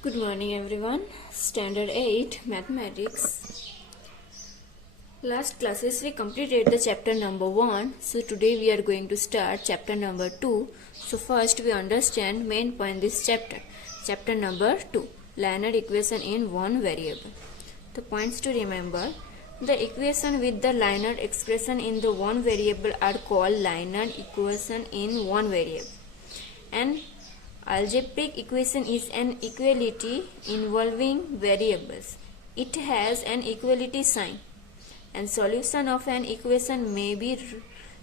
Good morning everyone. Standard 8 Mathematics. Last classes we completed the chapter number 1. So today we are going to start chapter number 2. So first we understand main point this chapter. Chapter number 2. Linear equation in one variable. The points to remember. The equation with the linear expression in the one variable are called linear equation in one variable. And algebraic equation is an equality involving variables. It has an equality sign, and solution of an equation may be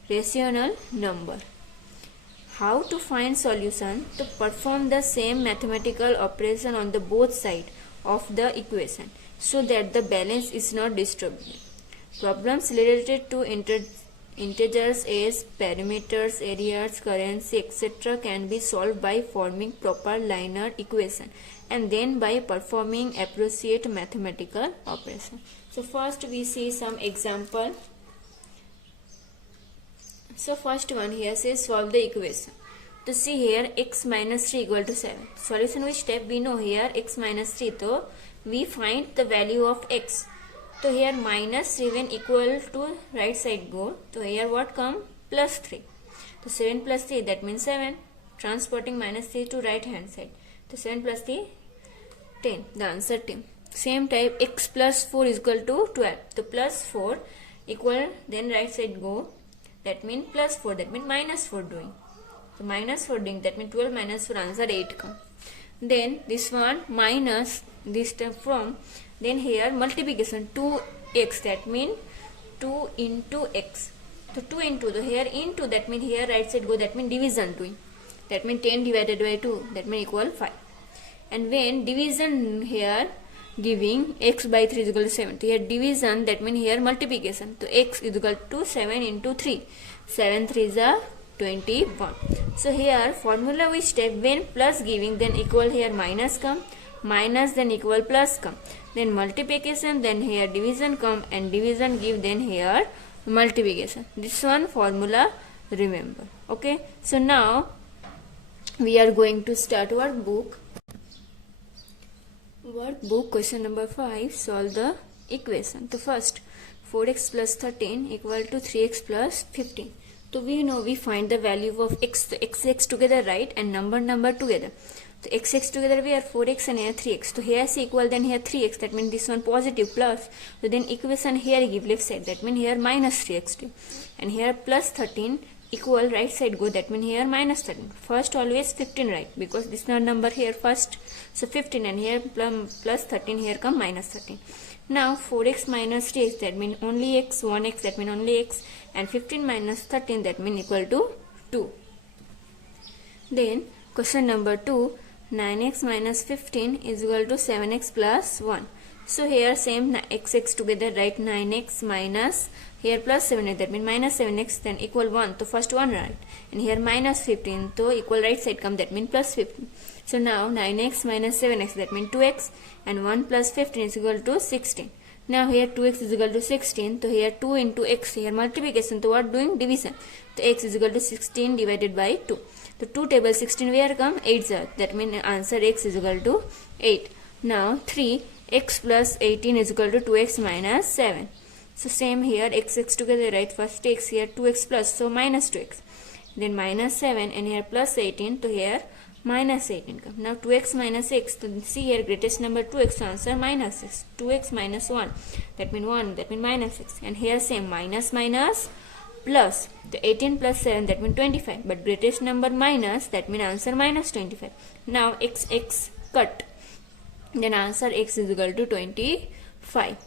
rational number. How to find solution? To perform the same mathematical operation on the both sides of the equation so that the balance is not disturbed. Problems related to integers as perimeters, areas, currency, etc. can be solved by forming proper linear equation and then by performing appropriate mathematical operation. So first we see some example. So first one here says solve the equation. To see here x minus 3 equal to 7. Solution which step we know here x minus 3. So we find the value of x. So here minus 7 equal to right side go. So here what come? Plus 3. So 7 plus 3 that means 7. Transporting minus 3 to right hand side. So 7 plus 3 10. The answer 10. Same type x plus 4 is equal to 12. So plus 4 equal then right side go. That means plus 4 that means minus 4 doing. So minus 4 doing that means 12 minus 4 answer 8 come. Then this one minus this term from. Then here multiplication 2x that means 2 into x. So 2 into the here into that means here right side go that means division doing. That means 10 divided by 2 that means equal 5. And when division here giving x by 3 is equal to 7. So here division that means here multiplication. So x is equal to 7 into 3. 7 3 is a 21. So here formula which step when plus giving then equal here minus come. Minus then equal plus come, then multiplication then here division come and division give then here multiplication. This one formula remember. Okay, so now we are going to start workbook question number 5. Solve the equation. So first 4x plus 13 equal to 3x plus 15. So we know we find the value of x, so x together right and number together. So x together we are 4x and here 3x. So here is equal then here 3x that means this one positive plus. So then equation here give left side that means here minus 3x too. And here plus 13 equal right side go that means here minus 13. First always 15 right because this number here first. So 15 and here plus 13 here come minus 13. Now 4x minus 3x that means only x, 1x that means only x and 15 minus 13 that means equal to 2. Then question number 2. 9x minus 15 is equal to 7x plus 1. So here same x together write 9x minus here plus 7x that means minus 7x then equal 1. So first 1 right and here minus 15 so equal right side come that means plus 15. So now 9x minus 7x that means 2x and 1 plus 15 is equal to 16. Now here 2x is equal to 16. So here 2 into x here multiplication. So what doing division. So x is equal to 16 divided by 2. So 2 table 16 where come 8 are. That means answer x is equal to 8. Now 3 x plus 18 is equal to 2x minus 7. So same here x together right first x here 2x plus so minus 2x. Then minus 7 and here plus 18 to here minus 18 come. Now 2x minus x. So see here greatest number 2x so answer minus 6. 2x minus 1 that means 1 that means minus 6. And here same minus plus the 18 plus 7 that means 25 but greatest number minus that means answer minus 25. Now x cut then answer x is equal to 25.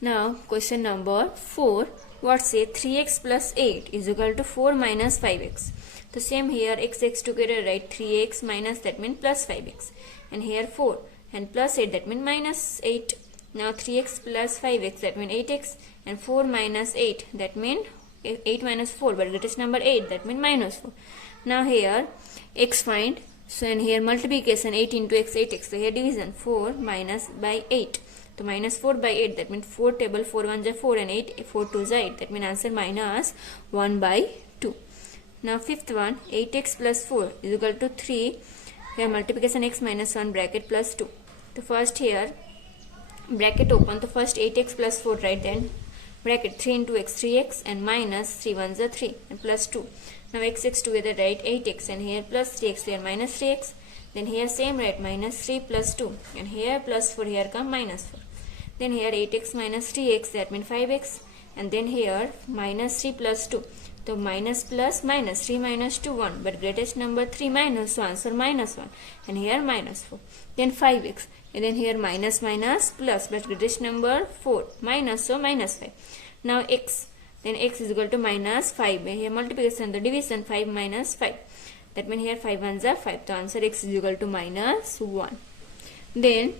Now question number 4. What say 3x plus 8 is equal to 4 minus 5x. So same here x together right 3x minus that means plus 5x and here 4 and plus 8 that means minus 8. Now 3x plus 5x that means 8x and 4 minus 8 that means 8 minus 4 but greatest number 8 that means minus 4. Now here x find. So and here multiplication 8 into x 8x. So here division 4 minus by 8. So minus 4 by 8 that means 4 table 4 1 is 4 and 8 4 2 is 8 that means answer minus 1 by 2. Now fifth one 8x plus 4 is equal to 3 Here multiplication x minus 1 bracket plus 2. तो first here bracket open, तो first 8x plus 4 right, then bracket 3 into x 3x and minus 3 1s are 3 and plus 2. Now x together write 8x and here plus 3x here minus 3x, then here same write minus 3 plus 2 and here plus 4 here come minus 4. Then here 8x minus 3x, that means 5x, and then here minus 3 plus 2. So minus plus minus 3 minus 2 1, but greatest number 3 minus, so answer minus 1, and here minus 4. Then 5x, and then here minus minus plus, but greatest number 4 minus, so minus 5. Now x, then x is equal to minus 5. Here multiplication, the division 5 minus 5. That means here 5 ones are 5. So answer x is equal to minus 1. Then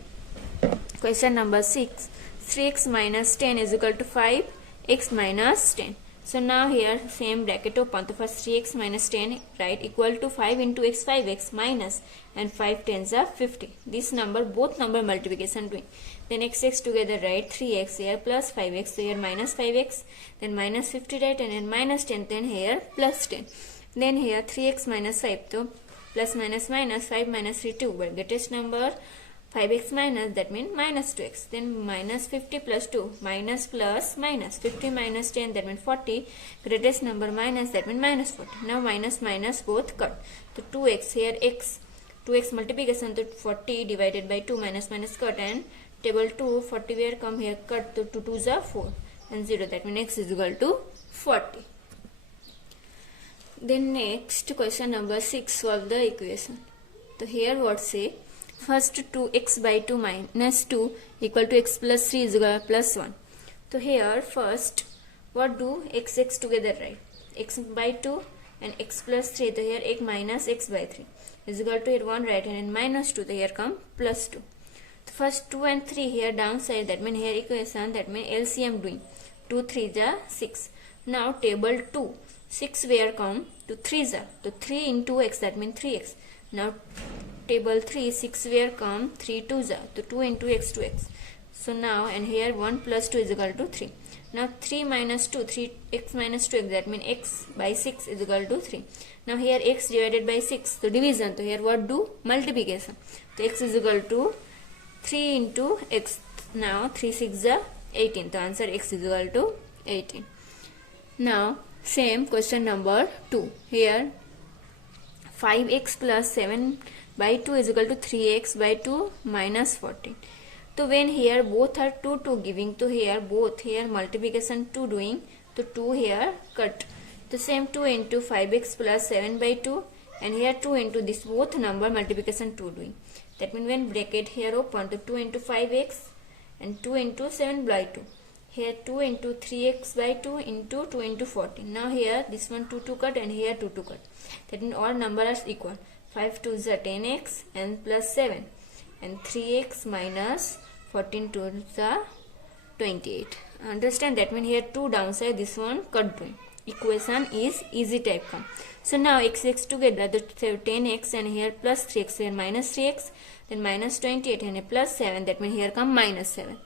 question number 6. 3x minus 10 is equal to 5x minus 10. So now here same bracket open. So first 3x minus 10 right equal to 5 into x 5x minus and 5 tens are 50. This number both number multiplication doing. Then x together write 3x here plus 5x, so here minus 5x, then minus 50 right, and then minus 10, then here plus 10. Then here 3x minus 5, so plus minus minus 5 minus 3 2, but greatest number 5x minus, that means minus 2x. Then minus 50 plus 2, minus plus minus 50 minus 10, that means 40. Greatest number minus, that means minus 40. Now minus minus both cut. So 2x here x, 2x multiplication to 40 divided by 2 minus minus cut, and table 2 40 where come here cut, to 2 2s are 4 and 0, that means x is equal to 40. Then next question number 6, solve the equation. So here what say, first 2x by 2 minus 2 equal to x plus 3 is equal to plus 1. So here first what do, x together write, x by 2 and x plus 3, so here x minus x by 3 is equal to here 1 right, and in minus 2, so here come plus 2. So first 2 and 3 here downside, that means here equation, that means LCM doing 2 3 is 6. Now table 2, 6 where come to 3 is, so 3 into x, that means 3x. Now table 3, 6 where come 3 2 is, so 2 into x 2x. So now and here 1 plus 2 is equal to 3. Now 3 minus 2, 3x minus 2x, that means x by 6 is equal to 3. Now here x divided by 6, so division, so here what do, multiplication. So x is equal to 3 into x. Now 3 6 is 18, the answer x is equal to 18. Now same question number 2. Here 5x plus 7 by 2 is equal to 3x by 2 minus 14. So when here both are 2 2 giving, to here both here multiplication 2 doing, to 2 here cut. The same 2 into 5x plus 7 by 2, and here 2 into this both number multiplication 2 doing. That means when bracket here open, to 2 into 5x and 2 into 7 by 2. Here 2 into 3x by 2 into 2 into 14. Now here this one 2 2 cut and here 2 2 cut. That means all numbers are equal. 5 2 is 10x and plus 7, and 3x minus 14 2 is 28. Understand? That means here 2 downside, this one cut doing. Equation is easy type come. So now x together, the 10x and here plus 3x, here minus 3x, then minus 28 and a plus 7, that means here come minus 7.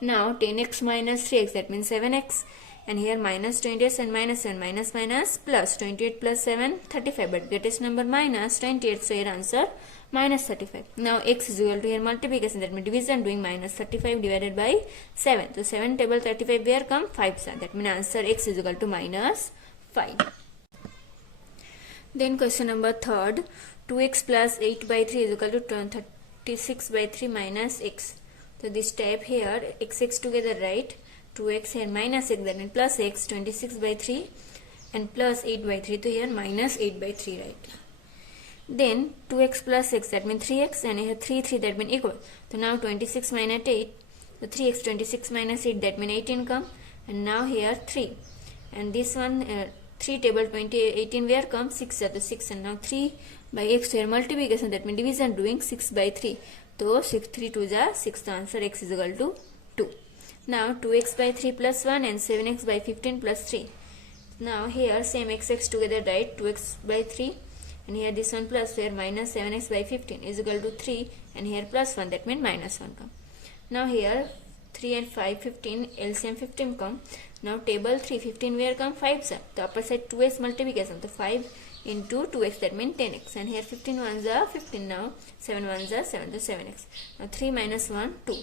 Now 10x minus 3x, that means 7x, and here minus 28 and minus 7, minus minus plus 28 plus 7 35, but greatest number minus 28, so here answer minus 35. Now x is equal to here multiplication, that means division doing, minus 35 divided by 7, so 7 table 35 where come 5 sir, that means answer x is equal to minus 5. Then question number 3rd, 2x plus 8 by 3 is equal to 36 by 3 minus x. So this type here x together write 2x here minus x, that means plus x, 26 by 3 and plus 8 by 3, so here minus 8 by 3 right. Then 2x plus x, that means 3x, and here 3 3, that means equal. So now 26 minus 8, so 3x 26 minus 8, that means 18 come, and now here 3, and this one 3 table 20 18 where comes 6 at the 6, and now 3 by x here multiplication, that means division doing 6 by 3. So 6 3 2 is 6, the answer x is equal to 2. Now 2x by 3 plus 1 and 7x by 15 plus 3. Now here same x together write 2x by 3, and here this one plus, where minus 7x by 15 is equal to 3, and here plus 1, that means minus 1 come. Now here 3 and 5 15, LCM 15 come. Now table 3 15 where come 5 sir, the upper side 2x multiplication, so 5 into 2x, that means 10x, and here 15 ones are 15 now, 7 ones are 7, so 7x. Now 3 minus 1, 2.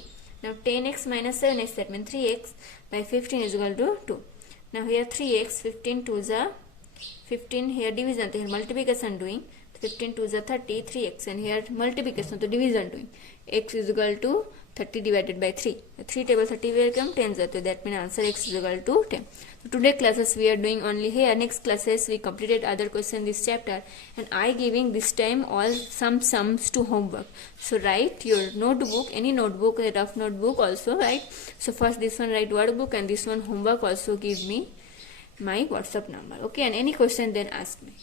Now 10x minus 7x, that means 3x by 15 is equal to 2. Now here 3x, 15 2s are 15, here division, here multiplication doing, 15 2s are 30, 3x, and here multiplication, so division doing, x is equal to 30 divided by 3. 3 table 30 will come 10, so that means answer x is equal to 10. So today classes we are doing only here. Next classes we completed other question this chapter, and I giving this time all some sums to homework. So write your notebook, any notebook, a rough notebook also write. So first this one write workbook, and this one homework also give me my WhatsApp number. Okay, and any question then ask me.